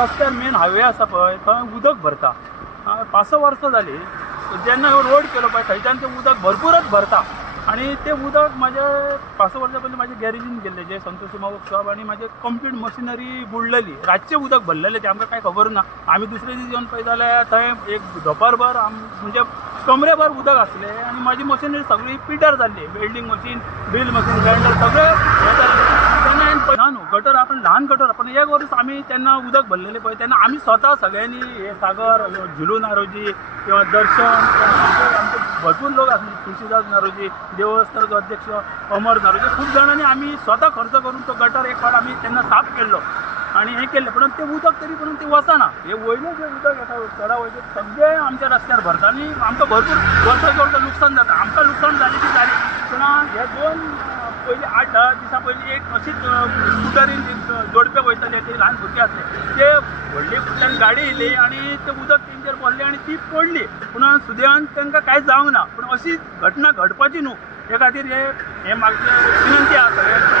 रस्त्यार main highway आसा पळय थंय उदक भरता 5-6 वर्सां जाली जेन्ना ह्यो रोड केलो पळय थंयच्यान तें उदक भरपूरच भरता आणि ते उदक माझे 5-6 वर्सां पयलीं माझे गॅरेजीन गेल्ले जे संतोष वर्कशॉप आणि माझे कंप्लीट मशिनरी बुडलेली रातचे उदक भरलेले ते आमकां कांय खबर ना आमी दुसरे दीस येवन पळय जाल्यार थंय एक दपारभर म्हणजे कमरेभर उदक आसलें आणि माझी मशिनरी सगळी पिड्ड्यार जाल्ली welding machine drill machine grinder सगळें हें जाल्लें तेन्ना हांवें ना न्हू गटर आपण लहान गटर पण एक वर्स आमी तेन्ना उदक भरलेलें पळय तेन्ना आमी स्वता सगळ्यांनी हे सागर झुलू नारोजी किंवा दर्शन आमचे भरपूर लोक आसले तुळशीदास नारोजी देवस्थानाचो अध्यक्ष अमर नारोजी खूब जाणांनी आमी स्वता खर्च करून तो गटर एक फावट आमी तेन्ना साफ केल्लो आणि हे केल्लें पण ते उदक तरी पण ते वचना हे वयलें जें उदक येता चडा वयलें सगळें आमच्या रस्त्यार भरता आनी आमकां भरपूर वर्साचें वर्स लुकसाण जाता आमकां लुकसाण जाली ती जाली पूण हे 2 पयलीं 8-10 दिसां पयलीं एक अशीच स्कुटरीन जोडपे वयताले ते ल्हान भुरगे आसले ते व्हडली फुटल्यान गाडी येयली आनी ते उदक तेंचेर पडलें आनी ती पडली पूण सुदैवान तांकां कांय जावंक ना पूण अशी घटना घडपाची न्हू हे खातीर हे म्हाका विनंती आसा